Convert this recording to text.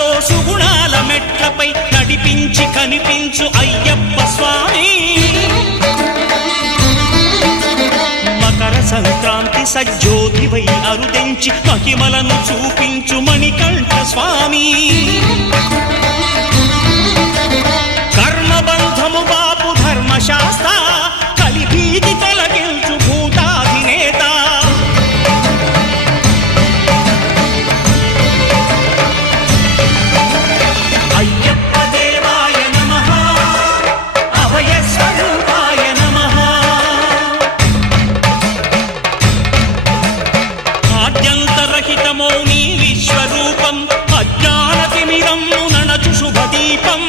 సుఖాలతో సుగుణాల మెట్లపై నడిపించి కనిపించు అయ్యప్ప స్వామి. మకర సంక్రాంతి సజ్జోతివై అరుదెంచి మహిమలను చూపించు మణికంఠ స్వామి. కర్మబంధము బాపు ధర్మశాస్త్ర కలిభీతి తొలగించు భూతాధినేత. అయ్యప్ప దేవాయ నమః, అభయ స్వరూపాయ నమః. ఆద్యంతరహితమో నీ విశ్వరూపం, అజ్ఞానతిమిరం నణచు శుభదీపం.